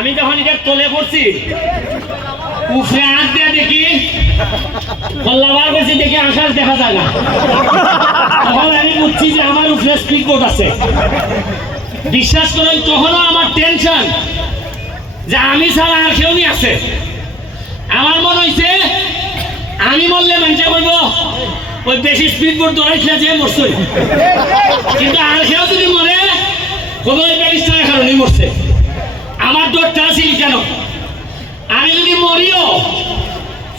আমি যখন এটা তলে পড়ছি উপরে হাত দিয়ে দেখি কল্লাবার করছি দেখি আকাশ দেখা যায় না। তখন আমি বুঝছি যে আমার উপরে স্পিড বোট আছে। বিশ্বাস করেন তখনও আমার টেনশন যে আমি ছাড়া আর কেউ নি আছে। আমার মনে হয়েছে আমি মরলে মানুষে বলবো ওই বেশি স্পিড বোট দৌড়াইছিল যে মরছই, কিন্তু আর কেউ যদি মরে কোনো ব্যারিস্টারের কারণেই মরছে। আমার ডরটা ছিল কেন, আমি যদি মরিও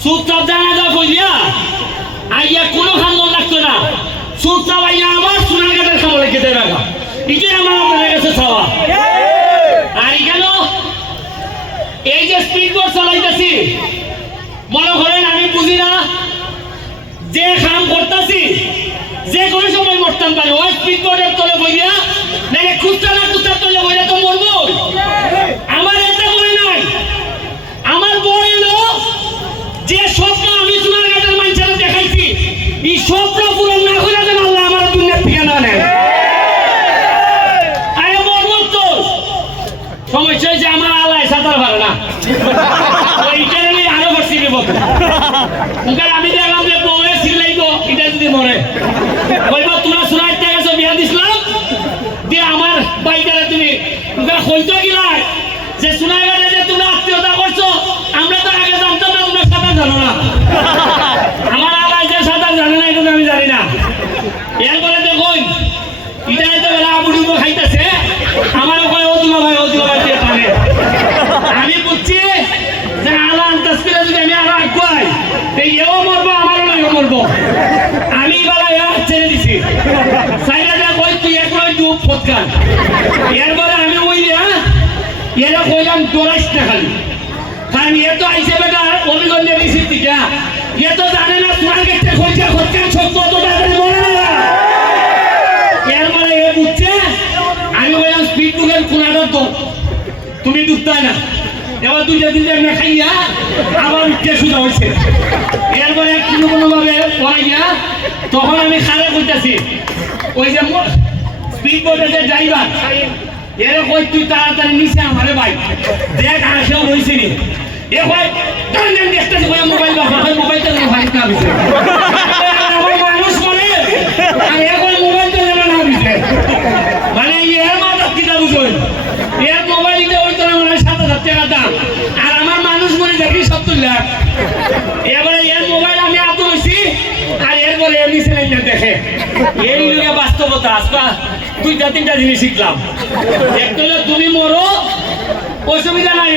চুপচাপ জানাজা কইয়া আইয়া কোনো খামন লাগতো না, চুপচাপ আইয়া আমার সোনারঘাটের খামলে খেতে রাখা, এটাই আমার আপনার কাছে চাওয়া। আর কেন এই যে স্পিড বোট চালাইতেছি মনে করেন আমি বুঝি না যে কাম করতেছি যে কোনো সময় মরতাম পারি। ওই স্পিড বোটের তলে বইয়া নাকি খুঁজতে না খুঁজতে তলে বইয়া তো মরবো। আমার একটা বই নাই, আমার বই হলো যে স্বপ্ন আমি সোনারঘাটের মানুষেরা দেখাইছি এই স্বপ্ন পূরণ না করে যেন আল্লাহ আমার দুনিয়ার থেকে না নেয়। আরে মরবো তো সমস্যা হয়েছে আমার আল্লাহ সাঁতার পারে না, ওইটা নিয়ে আরো করছি বিপদ। আমি দেখলাম যে বউয়ে সিলাইবো এটা যদি মরে বলব তোমরা সোনার টাকা সব বিয়া দিছিলাম দিয়ে আমার বাইকারে তুমি হইতো গিলা যে সোনারঘাটে যে তোমরা আত্মীয়তা করছো আমরা তো আগে জানতাম না, তোমরা সাঁতার জানো না। আমার আলাই যে সাঁতার জানে না এটা আমি জানি না। এরপরে দেখুন এটাই তো বেলা আবুডুবো খাইতেছে, আমারও কয় অতুলা ভাই দিয়ে টানে। আমি বুঝছি যে আলা আন্তাজ করে যদি আমি আরো আগুয়াই এও মরবো আমারও নয় মরবো। আমি বেলা ছেড়ে দিছি সাইডে কই তুই একলাই ডুব ফটকান। এরপরে আমি ওই এরা কইলাম দৌড়াইস না খালি, কারণ এ তো আইসে বেটা অভিগঞ্জের রিসিভ দিকা এ তো জানে না তোমার কাছে খোঁজা খোঁজা সত্য তো তাদের মনে না। এরপরে এ বুঝছে আমি বললাম স্পিড বুকের কোনাটা তো তুমি ডুবতাই না। এবার দুইটা দিন খাইয়া আবার উঠতে শুরু হয়েছে। এরপরে কোনোভাবে পড়াইয়া তখন আমি খারে করতেছি ওই যে স্পিড বোটের যে ড্রাইভার এর কই তুই তাড়াতাড়ি নিচে আমারে ভাই দেখ আসেও হয়েছে নি এ ভাই দেখতেছি মোবাইল মোবাইলটা ভাই না দিছে আমার মানুষ বলে আর এ কই মোবাইলটা না দিছে মানে এর মাথা কিটা বুঝুন এর মোবাইলটা ওই তো মানে ৭,০০০ টাকা দাম আর আমার মানুষ বলে দেখি ৭০ লাখ। এবারে এর মোবাইল আমি আত হইছি আর এরপরে এর নিচে না দেখে এই লোকে বাস্তবতা। আজকা ২-৩টা জিনিস শিখলাম। একটা হলো তুমি মরো অসুবিধা নাই,